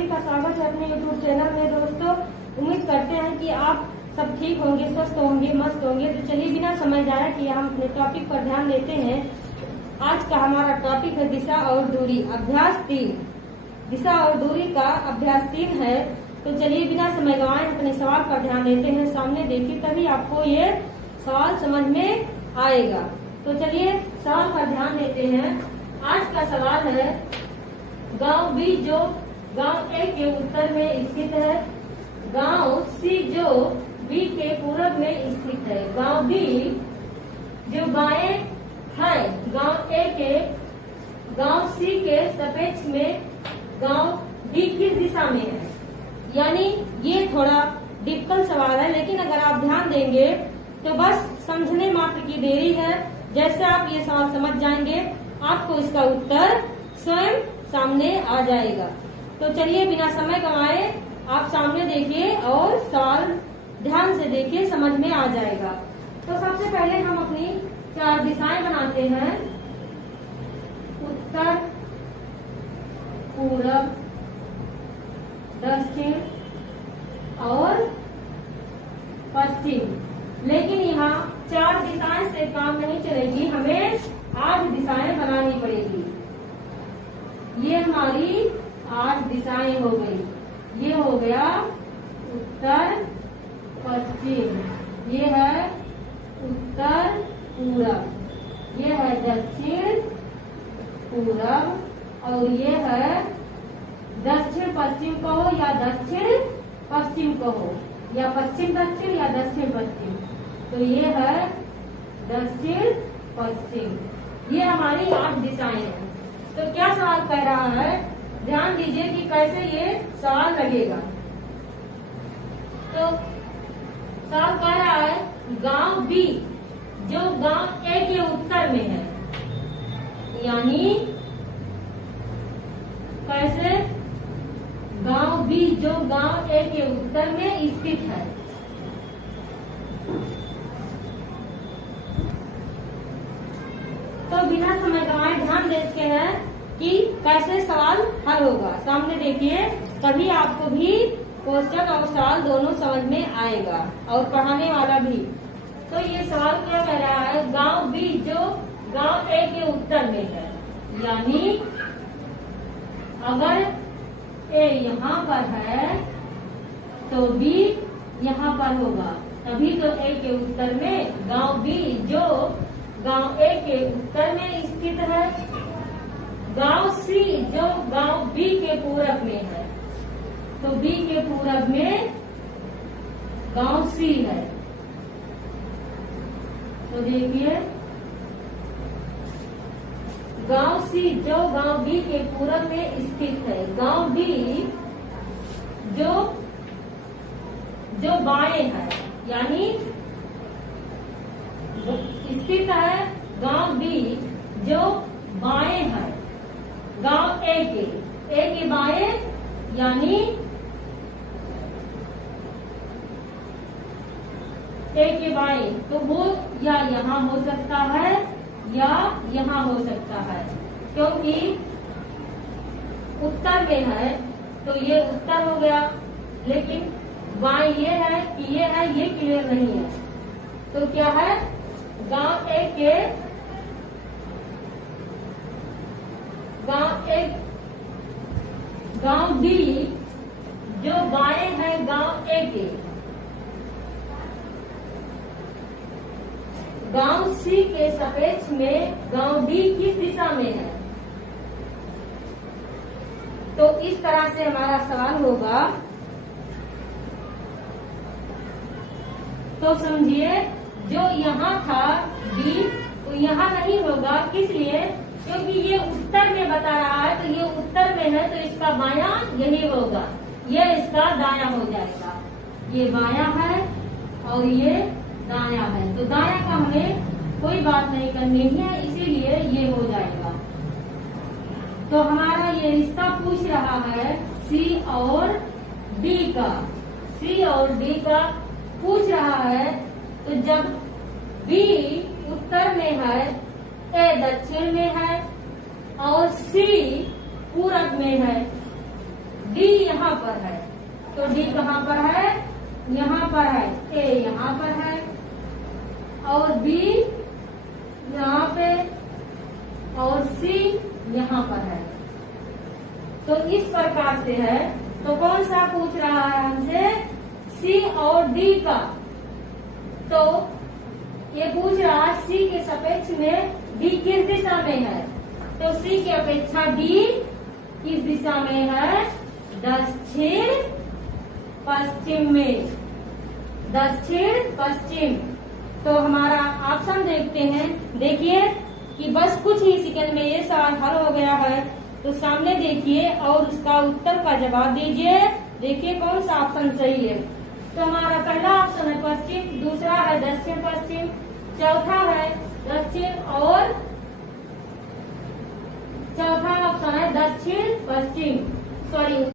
सभी का स्वागत है अपने YouTube चैनल में। दोस्तों, उम्मीद करते हैं कि आप सब ठीक होंगे, स्वस्थ होंगे, मस्त होंगे। तो चलिए बिना समय जाया किए हम अपने टॉपिक पर ध्यान देते हैं। आज का हमारा टॉपिक है दिशा और दूरी, अभ्यास 3। दिशा और दूरी का अभ्यास 3 है। तो चलिए बिना समय गंवाए अपने सवाल पर ध्यान देते हैं। सामने देखिए, तभी आपको ये सवाल समझ में आएगा। तो चलिए सवाल पर ध्यान देते हैं। आज का सवाल है, गांव बी जो गांव ए के उत्तर में स्थित है, गांव सी जो बी के पूरब में स्थित है, गांव बी जो बाएं है गांव ए के गांव सी के सापेक्ष में गांव डी किस दिशा में है। यानी ये थोड़ा डिफिकल्ट सवाल है, लेकिन अगर आप ध्यान देंगे तो बस समझने मात्र की देरी है। जैसे आप ये सवाल समझ जाएंगे, आपको इसका उत्तर स्वयं सामने आ जाएगा। तो चलिए बिना समय गंवाए आप सामने देखिए और सवाल ध्यान से देखिए, समझ में आ जाएगा। तो सबसे पहले हम अपनी 4 दिशाएं बनाते हैं, उत्तर, पूरब, दक्षिण और पश्चिम। लेकिन यहाँ 4 दिशाएं से काम नहीं चलेगी, हमें 8 दिशाएं बनानी पड़ेगी। ये हमारी 8 दिशाएं हो गई। ये हो गया उत्तर पश्चिम, ये है उत्तर पूरब, ये है दक्षिण पूरब और ये है दक्षिण पश्चिम कहो या दक्षिण पश्चिम कहो या पश्चिम दक्षिण या दक्षिण पश्चिम। तो ये है दक्षिण पश्चिम। ये हमारी 8 दिशाएं हैं। तो क्या सवाल कह रहा है, ध्यान दीजिए कि कैसे ये सवाल लगेगा। तो सवाल कह रहा है, गांव बी जो गांव ए के उत्तर में है, यानी कैसे, गांव बी जो गांव ए के उत्तर में स्थित है। तो बिना समय गंवाए ध्यान देते हैं कि कैसे सवाल हल होगा। सामने देखिए, तभी आपको भी क्वेश्चन और सवाल दोनों समझ में आएगा और पढ़ाने वाला भी। तो ये सवाल क्या कह रहा है, गांव बी जो गांव ए के उत्तर में है, यानी अगर ए यहाँ पर है तो बी यहाँ पर होगा, तभी तो ए के उत्तर में गांव बी जो गांव ए के उत्तर में स्थित है, गांव सी जो गांव बी के पूरब में है, तो बी के पूरब में गांव सी है। तो देखिए, गांव सी जो गांव बी के पूरब में स्थित है, गांव बी जो बाएं है, यानी स्थित है गांव बी जो बाएं है गांव ए के बाएं, यानी ए के बाएं। तो वो या यहाँ हो सकता है या यहाँ हो सकता है, क्योंकि उत्तर में है तो ये उत्तर हो गया, लेकिन बाएं ये है कि ये है, ये क्लियर नहीं है। तो क्या है, गांव ए के गांव डी जो बाएं है गांव ए के, गांव सी के सापेक्ष में गांव डी किस दिशा में है। तो इस तरह से हमारा सवाल होगा। तो समझिए, जो यहाँ था डी, तो यहाँ नहीं होगा, किस लिए, क्योंकि ये उत्तर में बता रहा है, तो ये उत्तर में है तो इसका बायां यही होगा, ये इसका दायां हो जाएगा। ये बायां है और ये दायां है, तो दायां का हमें कोई बात नहीं करनी है, इसीलिए ये हो जाएगा। तो हमारा ये रिश्ता पूछ रहा है सी और डी का, सी और डी का पूछ रहा है। तो जब बी उत्तर में है, ए दक्षिण में है और सी पूरब में है, डी यहाँ पर है, तो डी कहाँ पर है, यहाँ पर है, ए यहाँ पर है और बी यहाँ पे और सी यहाँ पर है। तो इस प्रकार से है। तो कौन सा पूछ रहा है हमसे, सी और डी का। तो ये पूछ रहा है सी के सापेक्ष में डी किस दिशा में है, तो सी की अपेक्षा डी किस दिशा में है, दक्षिण पश्चिम में, दक्षिण पश्चिम। तो हमारा ऑप्शन देखते हैं। देखिए कि बस कुछ ही सेकंड में ये सवाल हल हो गया है। तो सामने देखिए और उसका उत्तर का जवाब दीजिए। देखिए कौन सा ऑप्शन सही है। तो हमारा पहला ऑप्शन है पश्चिम, दूसरा है दक्षिण पश्चिम, चौथा है दक्षिण और चौथा ऑप्शन है दक्षिण पश्चिम।